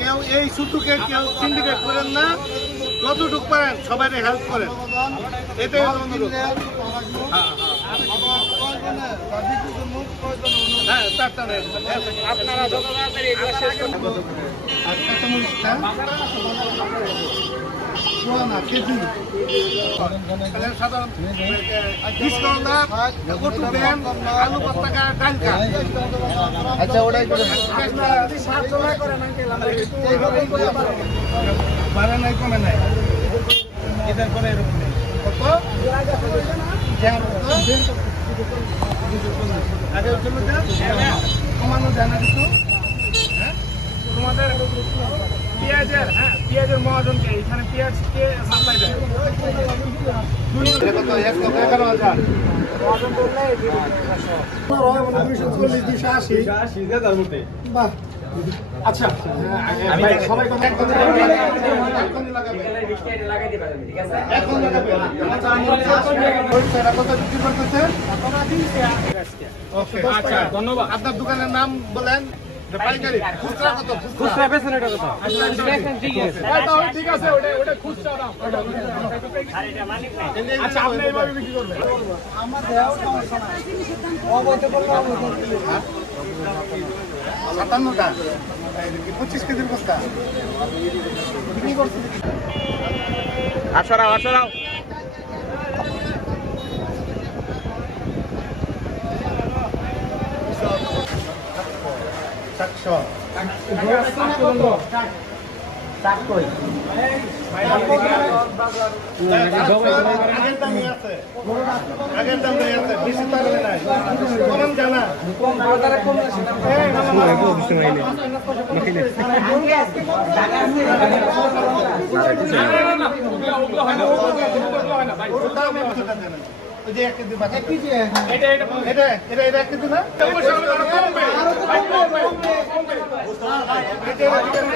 কেউ এই সুতুকে কেউ সিন্ডিকেট করেন না, যতটুক পারেন সবাই হেল্প করেন, এটাই অনুরোধ। হ্যাঁ আপনারা যত তাড়াতাড়ি এগুলো শেষ করতে পারবেন। আর কাঁচামরিচটা না কেজি সাধারণ ডিসকাউন্ট কটু দেন, আলু পাত্তা ডালকা। আচ্ছা ওটাই করে বাড়ে নাই কমে নাই, এদের করে এরকম কত আগে কমানো যায় না কিছু। তোমাদের পেঁয়াজের পেঁয়াজের মহাজনকে এখানে পেঁয়াজ কে সাপ্লাই দেয়? 11,000 বাহ। আচ্ছা সবাই কথা ধন্যবাদ। আপনার দোকানের নাম বলেন? পাইকারি খুচরা কত? খুচরা বেচেন এটা কত? ঠিক আছে ওটা খুচরা দাম। আচ্ছা আপনি এইভাবে বিক্রি করবেন? আমার দেওয়া সমস্যা নাই, অবৈধ করলে অবৈধ 57টা 25 কেজির বস্তা বিক্রি করছি। আসরাও 700 আগের দাম নেই আছে, বেশি টাকা নাই, কমান জানা এটা